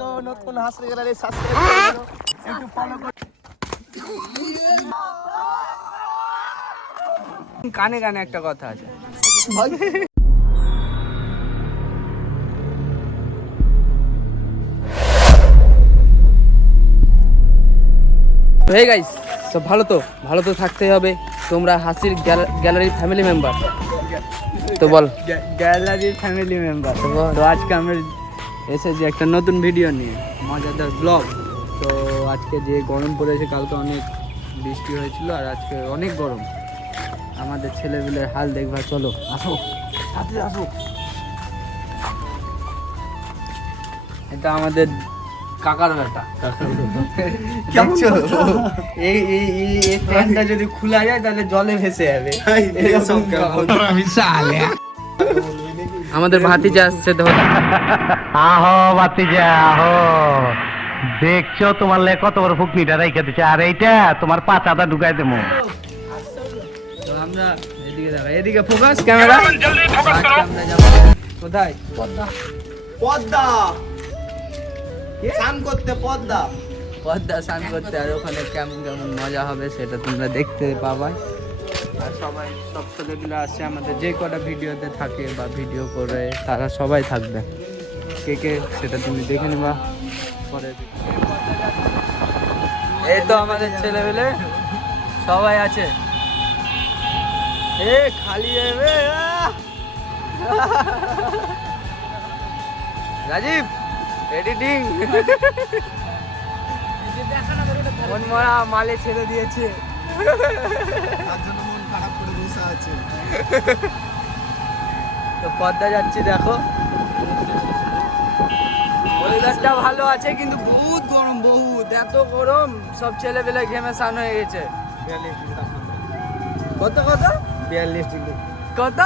তো নতুন হাসির গ্যালারি সাবস্ক্রাইব করে দিও, একটু ফলো করো। কানে কানে একটা কথা আছে। হে গাইস, সব ভালো তো থাকতেই হবে। তোমরা হাসির গ্যালারির ফ্যামিলি মেম্বার, তো বল গ্যালারির ফ্যামিলি মেম্বার। তো আজকে আমরা এসেছি একটা নতুন ভিডিও নিয়ে, মজাদার ব্লগ। তো আজকে যে গরম পড়েছে, কালকে অনেক বৃষ্টি হয়েছিল আর আজকে অনেক গরম। আমাদের ছেলেপিলের হাল দেখবা, চলো আসো সাথে আসো। এটা আমাদের কাকার বেটা। দেখছো, এই ট্যাঙ্কটা যদি খোলা যায় তাহলে জলে ভেসে যাবে। আমাদের ভাতিজা আসছে, আহো ভাতিজা আহো, দেখছো তোমার লে কত বড় ফুকনিটা রেখে দিচ্ছে, আর এইটা তোমার পাতাটা ঢুকাই দেবো। আমরা এদিকে দেখো, এদিকে ফোকাস ক্যামেরা। কোথায়? পদ্মা স্নান করতে, পদ্মা স্নান করতে। আর ওখানে কেমন কেমন মজা হবে সেটা তোমরা দেখতে পাবা। আর সবাই, সব ছেলেগুলো আসছে আমাদের, যে কটা ভিডিওতে থাকে বা ভিডিও করে, তারা সবাই থাকবে। কে সেটা তুমি দেখে নিবা পরে। এই তো আমাদের ছেলেবেলে সবাই আছে। এ খালি যাবে রাজীব, এডিটিং মন মরা মালে ছেড়ে দিয়েছে, তার জন্য মন খারাপ করে বসে আছে। তো পদ্মা যাচ্ছি, দেখো ওয়েদারটা ভালো আছে কিন্তু বহুত গরম, বহুত এত গরম, সব ছেলেবেলে ঘেমে স্নান হয়ে গেছে। কত 42 ডিগ্রি। কত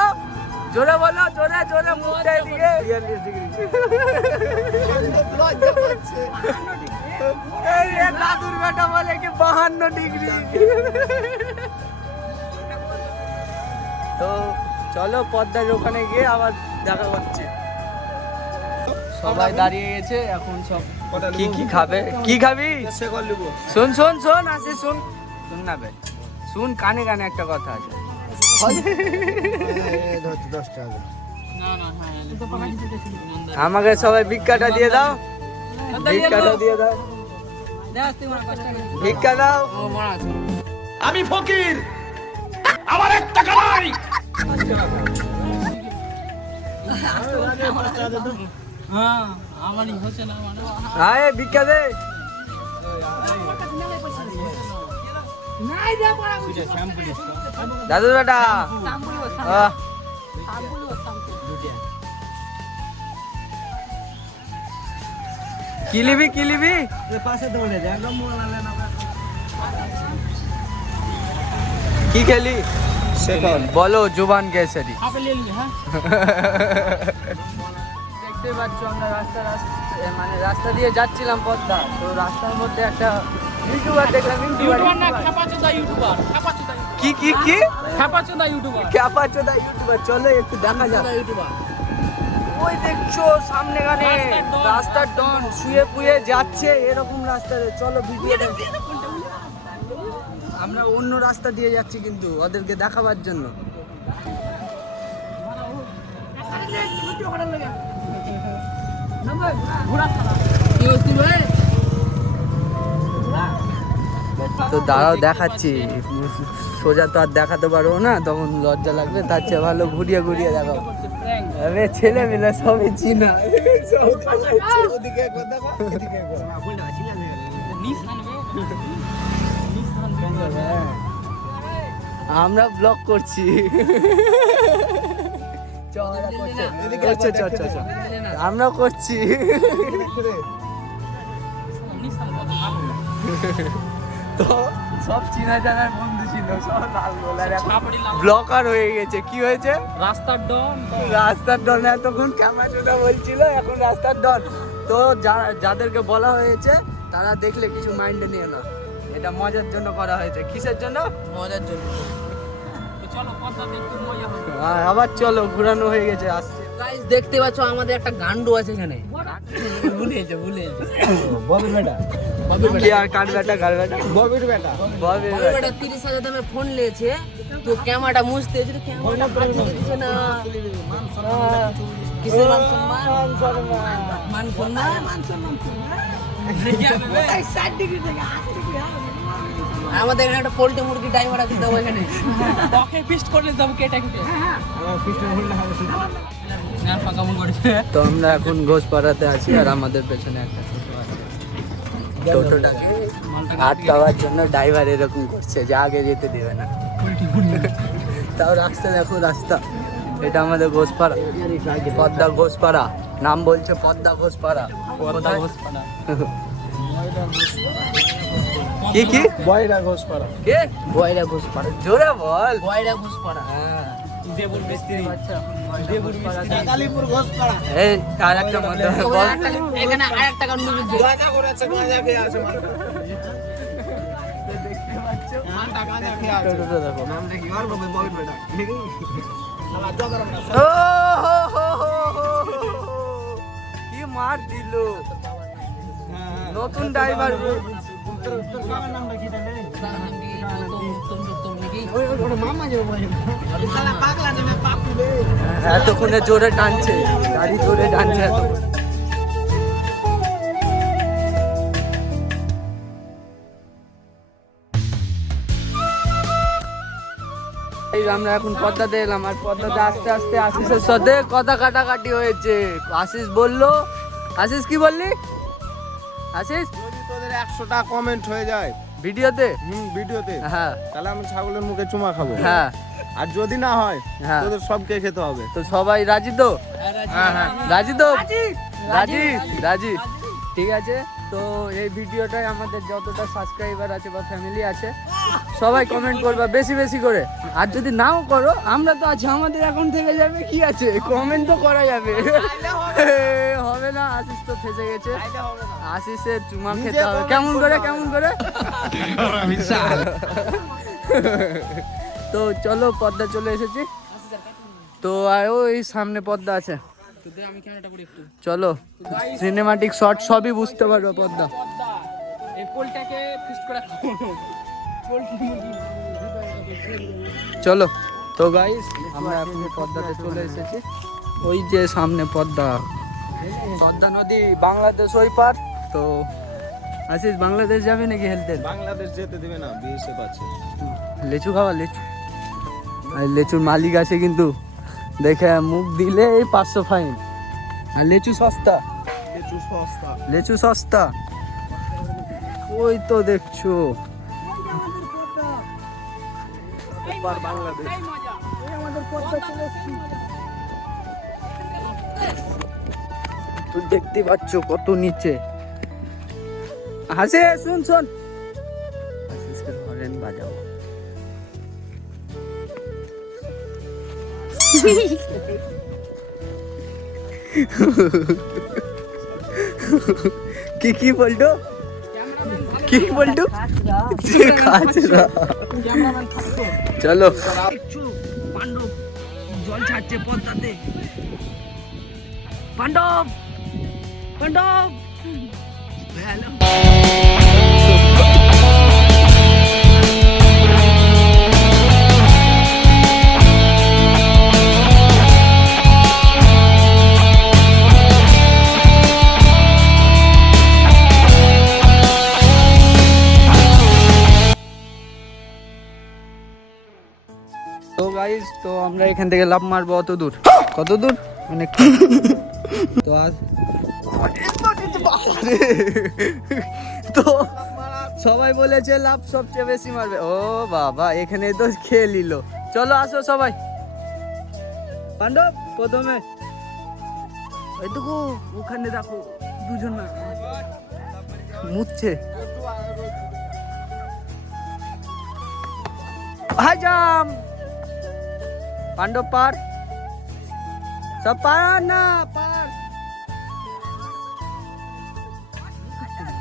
জোরে বলো, জোরে জোরে মুখটা এদিকে। 42 ডিগ্রি। এই দাদুর বেটা বলে কি 52 ডিগ্রি। তো চলো পদ্মার ওখানে গিয়ে আবার দেখা করছে। সবাই দাঁড়িয়ে গেছে এখন, সব কি খাবে, কি খাবি? শোন আসে, শোন না বে, শুন কানে কানে একটা কথা আছে। আমাকে সবাই ভিক্ষাটা দিয়ে দাও, ভিক্ষাটা দিয়ে দাও, ভিক্ষা দাও। আমি ফকির, আমার এক টাকা নাই। আয় ভিক্ষা দে। দাদু বেটা কি লিবি কি খেলি বলো, জুবান কেসারি। দেখতে পাচ্ছ আমরা রাস্তা দিয়ে যাচ্ছিলাম পদ্মা, তো রাস্তার মধ্যে একটা ইউটিউবার দেখলাম। কি খ্যাপাচোদা ইউটিউবার, চলো একটু দেখা যাক। ওই দেখছো সামনে গানে রাস্তার ডন শুয়ে পুয়ে যাচ্ছে, এরকম রাস্তাতে। চলো ভিডিও, আমরা অন্য রাস্তা দিয়ে যাচ্ছি কিন্তু ওদেরকে দেখাবার জন্য। তো দাঁড়াও দেখাচ্ছি, সোজা তো আর দেখাতে পারবো না, তখন লজ্জা লাগবে, তার চেয়ে ভালো ঘুরিয়ে দেখাবো। আরে ছেলে মেলে সবই চিনা। আমরা ব্লগ করছি। আমরা করছি। তো সব চিনা জানার বন্ধু ছিল, সব লাল গোলার ব্লকার হয়ে গেছে। কি হয়েছে? রাস্তার ডন এতক্ষণ ক্যামাচোদা বলছিল, এখন রাস্তার ডন। তো যাদেরকে বলা হয়েছে তারা দেখলে কিছু মাইন্ডে নিয়ে না, এটা মজার জন্য করা হয়েছে। কিসের জন্য? মজার জন্য। চলো আবার চলো, ঘুরানো হয়ে গেছে, আসছে। গাইস দেখতে পাচ্ছ আমাদের একটা গান্ডু আছে এখানে। ভুলেছে ববির বেটা কি আর কার বেটা ববির বেটা 30,000 দামে ফোন নিয়েছে, তো ক্যামেরাটা মুছতে এসে ক্যামেরাটা বাজে দিচ্ছে না। কিসের মান সম্মান? মান আমাদের এখানে একটা পোল্ট্রি মুরগি ড্রাইভার আছে দেবো এখানে ওকে ফিস্ট করলে দেবো কেটে তো আমরা এখন ঘোষপাড়াতে আছি আর আমাদের পেছনে একটা টোটোটাকে আটকাবার জন্য ড্রাইভার এরকম করছে যে আগে যেতে দেবে না। তাও রাস্তা দেখো, রাস্তা এটা আমাদের ঘোষপাড়া, পদ্মা ঘোষপাড়া, নাম বলছে পদ্মা ঘোষপাড়া। কি কি বয়রা ঘোষপাড়া কে বয়রা ঘোষপাড়া? জোরে বল। বয়রা ঘোষপাড়া, হ্যাঁ। দেবুর মিস্ত্রি, দেবুর মিস্ত্রি, কালীপুর ঘোষপাড়া। এই আরেকটা মধ্যে এখানে আরেকটা গান মুভি গাজা করেছে, গাজা খেয়ে আছে মানে দেখতে পাচ্ছ মালটা গাজা খেয়ে আছে। দেখো নাম দেখি আর ববে ববির বেটা শালা জগরম না। ও কি মার দিলো নতুন ড্রাইভার। এতক্ষণে জোরে টানছে গাড়ি, জোরে টানছে এতক্ষণ। আমরা এখন পদ্মাতে এলাম আর পদ্মাতে আস্তে আস্তে আশিসের সাথে কথা কাটাকাটি হয়েছে। আশিস বললো, আশিস কি বললি? আশিস যদি তোদের 100টা কমেন্ট হয়ে যায় ভিডিওতে, ভিডিওতে, হ্যাঁ তাহলে আমি ছাগলের মুখে চুমা খাবো। হ্যাঁ, আর যদি না হয় হ্যাঁ, তোদের সবকে খেতে হবে। তো সবাই রাজি তো? হ্যাঁ হ্যাঁ রাজি তো? রাজি রাজি ঠিক আছে। তো এই ভিডিওটাই আমাদের যতটা সাবস্ক্রাইবার আছে বা ফ্যামিলি আছে সবাই কমেন্ট করবা বেশি বেশি করে। আর যদি নাও করো আমরা তো আছি, আমাদের অ্যাকাউন্ট থেকে যাবে, কি আছে, কমেন্ট তো করা যাবে। হবে না, আশিস তো ফেসে গেছে, আশিসের চুমা খেতে হবে। কেমন করে কেমন করে? তো চলো পদ্মা চলে এসেছি তো, আর ওই সামনে পদ্মা আছে, চলো সিনেমাটিক শট সবই বুঝতে পারবো। পদ্মা চলো তো গাইস, আমরা এখন পদ্মাতে চলে এসেছি। ওই যে সামনে পদ্মা, পদ্মা নদী বাংলাদেশ ওই পার। তো আশিস বাংলাদেশ যাবে নাকি হেলতে? বাংলাদেশ যেতে দিবে না, বিএসএফ আছে। লেচু খাওয়া, লেচু, আর লেচুর মালিক আছে কিন্তু, দেখে মুখ দিলে এই 500 ফাইন। আর লেচু সস্তা, লেচু সস্তা, ওই তো দেখছো বাংলাদেশ। তো দেখতে পাচ্ছ কত নিচে। হাসে শুন শুন, হাসিসকে হরেন বাজাও। কি কি বলতো, কি বলতো? চলো পাণ্ডব জল ছাড়ছে পদ্মাতে, পাণ্ডব পাণ্ডব। তো গাইস, তো আমরা এখান থেকে লাফ মারবো অত দূর, কত দূর অনেক। তো আজ তো সবাই বলেছে লাভ সবচেয়ে বেশি মারবে। ও বাবা, এখানে তো খেয়ে নিল। চলো আসো সবাই। পাণ্ডব প্রথমে ওইটুকু ওখানে দেখো দুজন না মুছছে। হাই জাম, পাণ্ডব পার, সব পার না পার।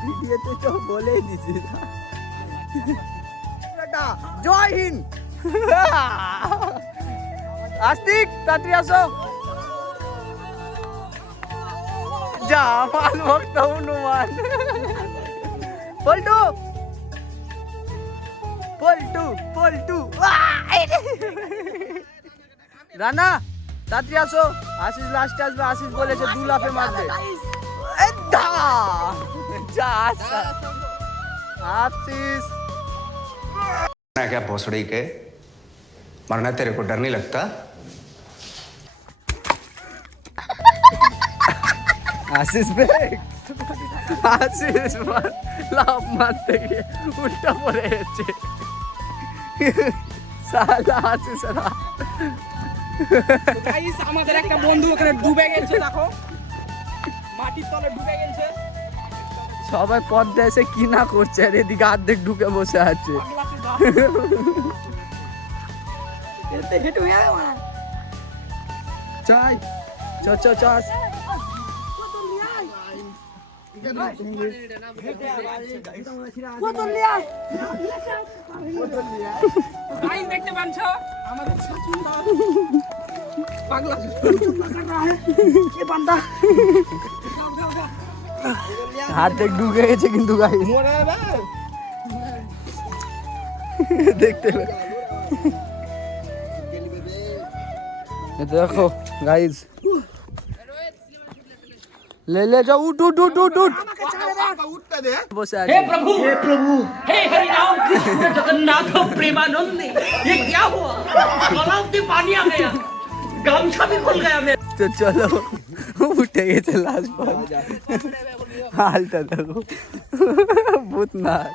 ভিডিওতে তো বলেই দিছি জয় হিন্দ। আস্তিক তাড়াতাড়ি আসো। যা মাল ভক্ত হনুমান। পল্টু পল্টু পল্টু রানা তাড়াতাড়ি আসো, আশিস লাস্টে আসবে, আশিস বলেছে 2 লাফে মারবে। যা আশিস क्या भोसड़ी के मरना तेरे को डर नहीं लगता? आशीष ब्रेक आशीष लाभ मारते गিয়ে উল্টা পড়ে যাচ্ছে সালা আশিস গাইস আমাদের একটা বন্ধু ওখানে ডুবে গেছে, দেখো মাটির তলে ডুবে গেছে। সবাই পদ্মা এসে কি না করছে, আর এদিকে অর্ধেক ঢুকে বসে আছে। চাই চ চ চ গাইস দেখতে পাচ্ছ আমাদের সচিন দা পাগলা এ বান্দা অর্ধেক ঢুকে গেছে কিন্তু গাইস দেখতে দেখো গাইস ले ले जाओ उठ उठ उठ उठ उठ बस आ हे प्रभु हे हरि राम कृष्ण जगन्नाथ प्रेमानंद ये क्या हुआ गलाव से पानी आ गया गमछा भी खुल गया मेरा। तो चलो उठे गए थे लास्ट पर हालता देखो भूतनाथ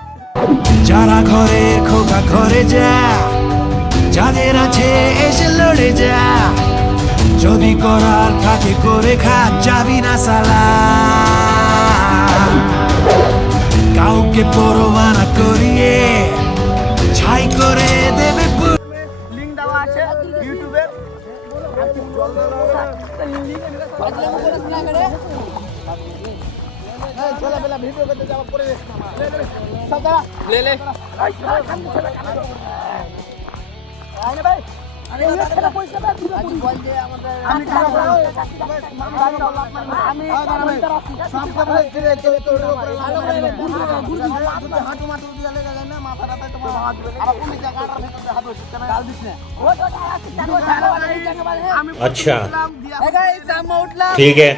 যারা ঘরে খোকা ঘরে যা, যাদের আছে এসে লড়ে যা, যদি করার থাকে করে খা, যাবি না সালা কাউকে পরোয়া না করিয়ে ছাই করে দেবে। লিংক দেওয়া আছে ইউটিউবে চলা বেলা ভিডিও করতে যাওয়া পরে ले ले अच्छा ठीक है।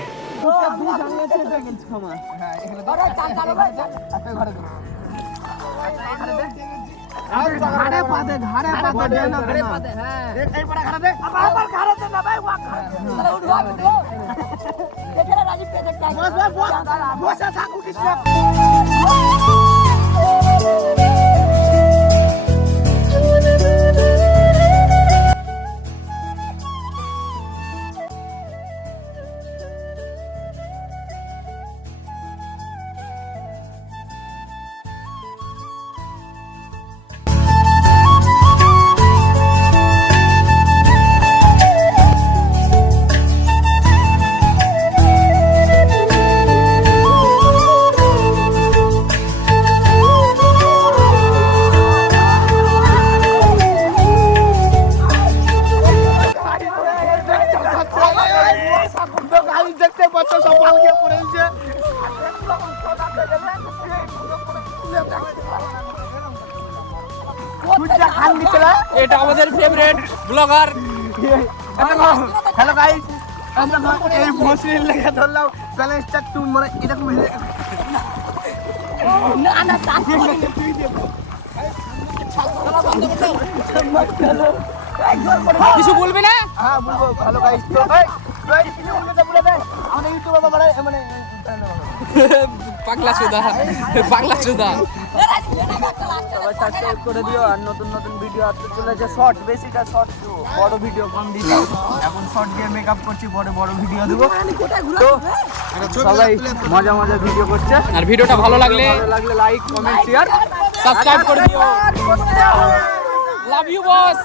ঘাড়ে পাতে ঘাড়ে পাতে ঘাড়ে পাতে হ্যাঁ এই পড়া ঘাড়ে দে আবার ঘাড়ে দে না ভাই ওয়া তাহলে উঠবা দেখে রাজীব পেতে বস বস বসে থাক উঠিস না। এটা আমাদের ফেভারিট ব্লগার। হ্যালো গাইস, আমরা এই ভোসরির লেখা ধরলাম ব্যালেন্সটা টু মানে এরকম না না কিছু বলবি না? হ্যাঁ বলবো। হ্যালো গাইস, তো ভাই কিছু বলে দে আমাদের ইউটিউবে মানে পাগলা চোদা পাগলা চোদা। সবাই সাবস্ক্রাইব করে দিও, আর নতুন নতুন ভিডিও আসতে চলেছে। শর্ট বেশিটা শর্ট, বড় ভিডিও কম দিই। এখন শর্ট দিয়ে মেকআপ করছি, বড় বড় ভিডিও দেবো। তো সবাই মজা মজা ভিডিও করছে, আর ভিডিওটা ভালো লাগলে লাইক কমেন্ট শেয়ার সাবস্ক্রাইব করে দিও। Love you boss.